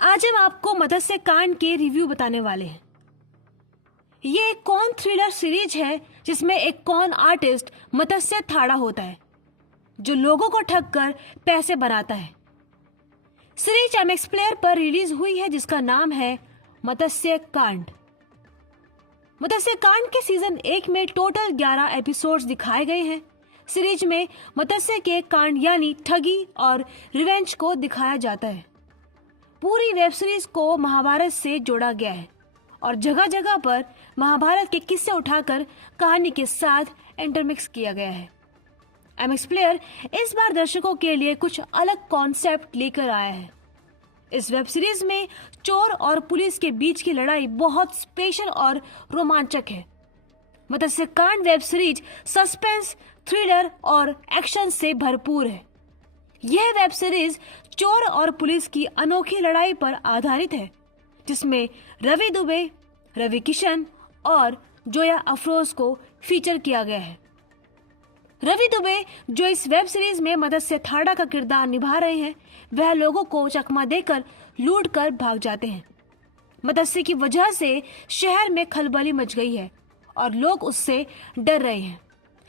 आज हम आपको मत्स्य कांड के रिव्यू बताने वाले हैं। ये एक कॉन थ्रिलर सीरीज है जिसमें एक कॉन आर्टिस्ट मत्स्य थाड़ा होता है जो लोगों को ठग कर पैसे बनाता है। सीरीज एमएक्स प्लेयर पर रिलीज हुई है जिसका नाम है मत्स्य कांड। मत्स्य कांड के सीजन 1 में टोटल 11 एपिसोड्स दिखाए गए हैं। सीरीज में मत्स्य के कांड यानी ठगी और रिवेंज को दिखाया जाता है। पूरी वेब सीरीज को महाभारत से जोड़ा गया है और जगह जगह पर महाभारत के किस्से उठाकर कहानी के साथ इंटरमिक्स किया गया है। एमएक्स प्लेयर इस बार दर्शकों के लिए कुछ अलग कॉन्सेप्ट लेकर आया है। इस वेब सीरीज में चोर और पुलिस के बीच की लड़ाई बहुत स्पेशल और रोमांचक है। मत्स्य कांड वेब सीरीज सस्पेंस, थ्रिलर और एक्शन से भरपूर है। यह वेब सीरीज चोर और पुलिस की अनोखी लड़ाई पर आधारित है जिसमें रवि दुबे, रवि किशन और जोया अफरोज को फीचर किया गया है। रवि दुबे जो इस वेब सीरीज में मत्स्य थाड़ा का किरदार निभा रहे हैं, वह लोगों को चकमा देकर लूट कर भाग जाते हैं। मत्स्य की वजह से शहर में खलबली मच गई है और लोग उससे डर रहे हैं।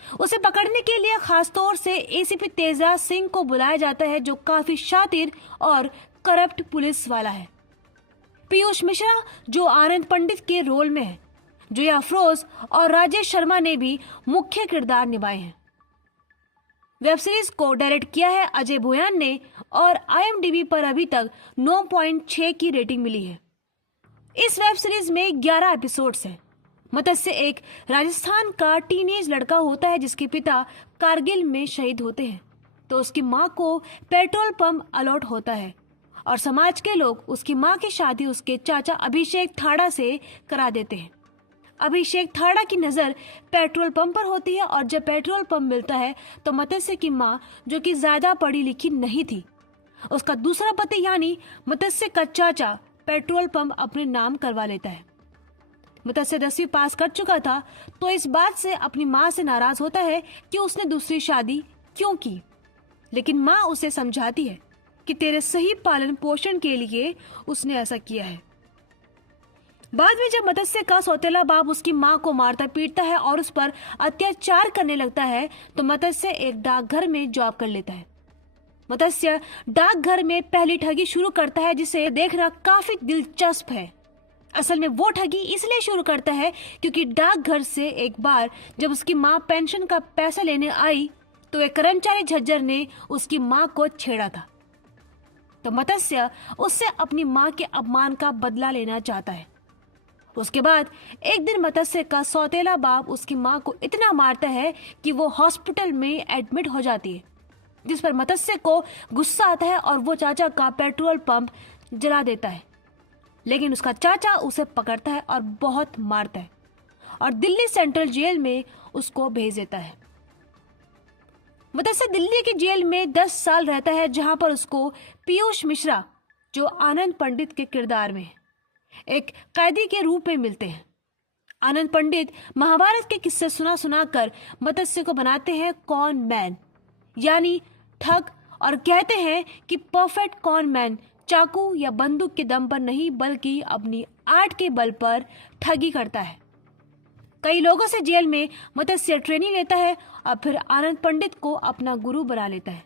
उसे पकड़ने के लिए खासतौर से एसीपी तेजराज सिंह को बुलाया जाता है जो काफी शातिर और करप्ट पुलिस वाला है। पीयूष मिश्रा जो आनंद पंडित के रोल में है, जोया अफरोज और राजेश शर्मा ने भी मुख्य किरदार निभाए हैं। वेब सीरीज को डायरेक्ट किया है अजय भोयान ने और IMDb पर अभी तक 9.6 की रेटिंग मिली है। इस वेब सीरीज में 11 एपिसोड्स हैं। मत्स्य एक राजस्थान का टीनेज लड़का होता है जिसके पिता कारगिल में शहीद होते हैं, तो उसकी मां को पेट्रोल पंप अलॉट होता है और समाज के लोग उसकी मां की शादी उसके चाचा अभिषेक थाड़ा से करा देते हैं। अभिषेक थाड़ा की नजर पेट्रोल पंप पर होती है और जब पेट्रोल पंप मिलता है तो मत्स्य की मां, जो कि ज्यादा पढ़ी लिखी नहीं थी, उसका दूसरा पति यानी मत्स्य का चाचा पेट्रोल पंप अपने नाम करवा लेता है। मत्स्य 10वीं पास कर चुका था तो इस बात से अपनी मां से नाराज होता है कि उसने दूसरी शादी क्यों की, लेकिन मां उसे समझाती है कि तेरे सही पालन पोषण के लिए उसने ऐसा किया है। बाद में जब मत्स्य का सौतेला बाप उसकी मां को मारता पीटता है और उस पर अत्याचार करने लगता है तो मत्स्य एक डाकघर में जॉब कर लेता है। मत्स्य डाकघर में पहली ठगी शुरू करता है जिसे देखना काफी दिलचस्प है। असल में वो ठगी इसलिए शुरू करता है क्योंकि डाकघर से एक बार जब उसकी मां पेंशन का पैसा लेने आई तो एक कर्मचारी झज्जर ने उसकी मां को छेड़ा था, तो मत्स्य उससे अपनी मां के अपमान का बदला लेना चाहता है। उसके बाद एक दिन मत्स्य का सौतेला बाप उसकी मां को इतना मारता है कि वो हॉस्पिटल में एडमिट हो जाती है, जिस पर मत्स्य को गुस्सा आता है और वो चाचा का पेट्रोल पंप जला देता है। लेकिन उसका चाचा उसे पकड़ता है और बहुत मारता है और दिल्ली सेंट्रल जेल में उसको भेज देता है। मत्स्य दिल्ली की जेल में 10 साल रहता है जहां पर उसको पीयूष मिश्रा जो आनंद पंडित के किरदार में है, एक कैदी के रूप में मिलते हैं। आनंद पंडित महाभारत के किस्से सुना सुना कर मत्स्य को बनाते हैं कॉन मैन यानी ठग और कहते हैं कि परफेक्ट कॉन मैन चाकू या बंदूक के दम पर नहीं बल्कि अपनी आर्ट के बल पर ठगी करता है। कई लोगों से जेल में मत्स्य ट्रेनिंग लेता है और फिर आनंद पंडित को अपना गुरु बना लेता है।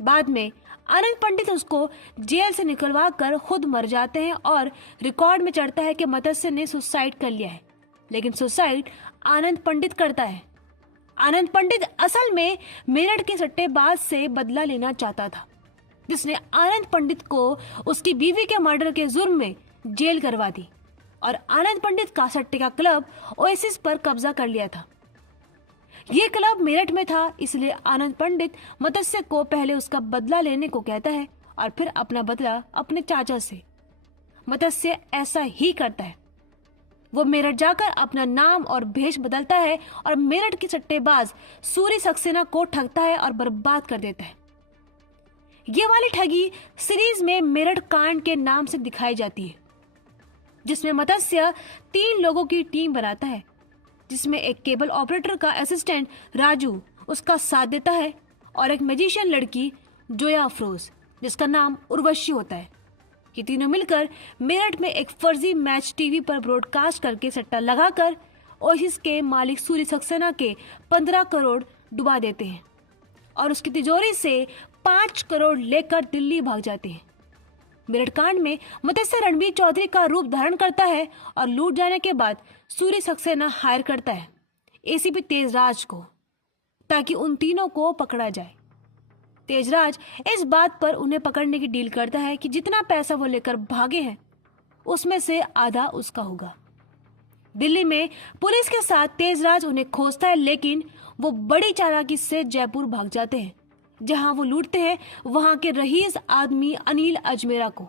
बाद में आनंद पंडित उसको जेल से निकलवा कर खुद मर जाते हैं और रिकॉर्ड में चढ़ता है कि मत्स्य ने सुसाइड कर लिया है, लेकिन सुसाइड आनंद पंडित करता है। आनंद पंडित असल में मेरठ के सट्टेबाज से बदला लेना चाहता था जिसने आनंद पंडित को उसकी बीवी के मर्डर के जुर्म में जेल करवा दी और आनंद पंडित का सट्टे का क्लब ओएसिस पर कब्जा कर लिया था। ये क्लब मेरठ में था, इसलिए आनंद पंडित मत्स्य को पहले उसका बदला लेने को कहता है और फिर अपना बदला अपने चाचा से। मत्स्य ऐसा ही करता है। वो मेरठ जाकर अपना नाम और भेष बदलता है और मेरठ के सट्टेबाज सूरी सक्सेना को ठगता है और बर्बाद कर देता है। ये वाली ठगी सीरीज में मेरठ कांड के नाम से दिखाई जाती है, जिसमें मत्स्य 3 लोगों की टीम बनाता है, जिसमें एक केबल ऑपरेटर का असिस्टेंट राजू उसका साथ देता है और एक मैजिशियन लड़की जोया अफरोज जिसका नाम उर्वशी होता है। ये तीनों मिलकर मेरठ में एक फर्जी मैच टीवी पर ब्रॉडकास्ट करके सट्टा लगाकर ओएसिस के मालिक सूर्य सक्सेना के 15 करोड़ डुबा देते हैं और उसकी तिजोरी से 5 करोड़ लेकर दिल्ली भाग जाते हैं। मेरठ कांड में मत्स्य रणबीर चौधरी का रूप धारण करता है और लूट जाने के बाद सूर्य सक्सेना हायर करता है एसीपी तेजराज को ताकि उन तीनों को पकड़ा जाए। तेजराज इस बात पर उन्हें पकड़ने की डील करता है कि जितना पैसा वो लेकर भागे हैं उसमें से आधा उसका होगा। दिल्ली में पुलिस के साथ तेजराज उन्हें खोजता है, लेकिन वो बड़ी चालाकी से जयपुर भाग जाते हैं जहां वो लूटते हैं वहां के रईस आदमी अनिल अजमेरा को।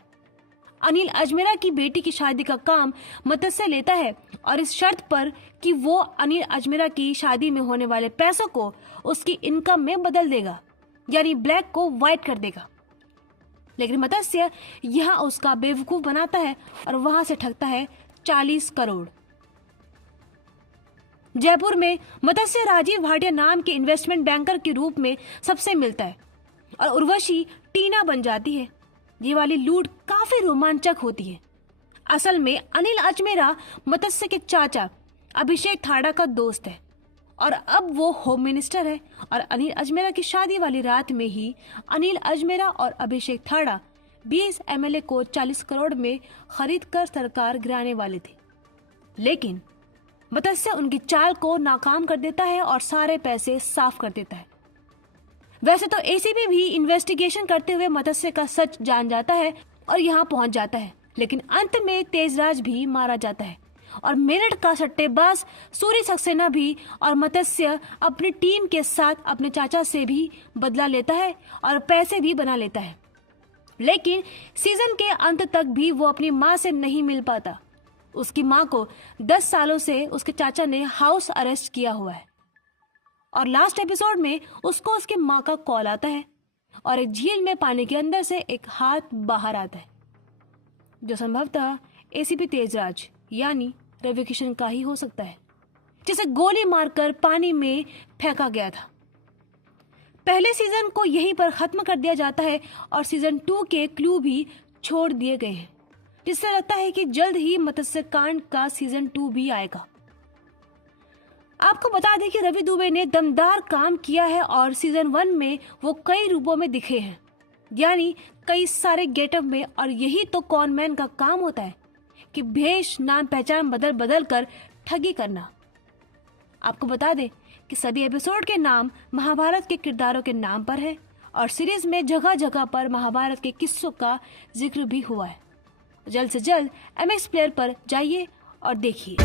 अनिल अजमेरा की बेटी की शादी का काम मत्स्य लेता है और इस शर्त पर कि वो अनिल अजमेरा की शादी में होने वाले पैसों को उसकी इनकम में बदल देगा, यानी ब्लैक को व्हाइट कर देगा। लेकिन मत्स्य यहाँ उसका बेवकूफ बनाता है और वहां से ठगता है 40 करोड़। जयपुर में मत्स्य राजीव भाटिया नाम के इन्वेस्टमेंट बैंकर के रूप में सबसे मिलता है और उर्वशी टीना बन जाती है। ये वाली लूट काफी रोमांचक होती है। असल में अनिल अजमेरा मत्स्य के चाचा अभिषेक थाड़ा का दोस्त है और अब वो होम मिनिस्टर है और अनिल अजमेरा की शादी वाली रात में ही अनिल अजमेरा और अभिषेक थाड़ा 20 एमएलए को 40 करोड़ में खरीद कर सरकार गिराने वाले थे, लेकिन मत्स्य उनकी चाल को नाकाम कर देता है और सारे पैसे साफ कर देता है। वैसे तो एसीबी भी इन्वेस्टिगेशन करते हुए मत्स्य का सच जान जाता है और यहाँ पहुंच जाता है, लेकिन अंत में तेजराज भी मारा जाता है और मेरठ का सट्टेबाज सूर्य सक्सेना भी और मत्स्य अपनी टीम के साथ अपने चाचा से भी बदला लेता है और पैसे भी बना लेता है। लेकिन सीजन के अंत तक भी वो अपनी माँ से नहीं मिल पाता। उसकी माँ को 10 सालों से उसके चाचा ने हाउस अरेस्ट किया हुआ है और लास्ट एपिसोड में उसको उसकी माँ का कॉल आता है और एक झील में पानी के अंदर से एक हाथ बाहर आता है जो संभवतः एसीपी तेजराज यानी रवि किशन का ही हो सकता है, जिसे गोली मारकर पानी में फेंका गया था। पहले सीजन को यहीं पर खत्म कर दिया जाता है और सीजन 2 के क्लू भी छोड़ दिए गए हैं, जिससे लगता है कि जल्द ही मत्स्य कांड का सीजन 2 भी आएगा। आपको बता दें कि रवि दुबे ने दमदार काम किया है और सीजन 1 में वो कई रूपों में दिखे हैं, यानी कई सारे गेटअप में, और यही तो कॉनमैन का काम होता है कि भेष नाम पहचान बदल बदल कर ठगी करना। आपको बता दें कि सभी एपिसोड के नाम महाभारत के किरदारों के नाम पर है और सीरीज में जगह जगह पर महाभारत के किस्सों का जिक्र भी हुआ है। जल्द से जल्द MX प्लेयर पर जाइए और देखिए।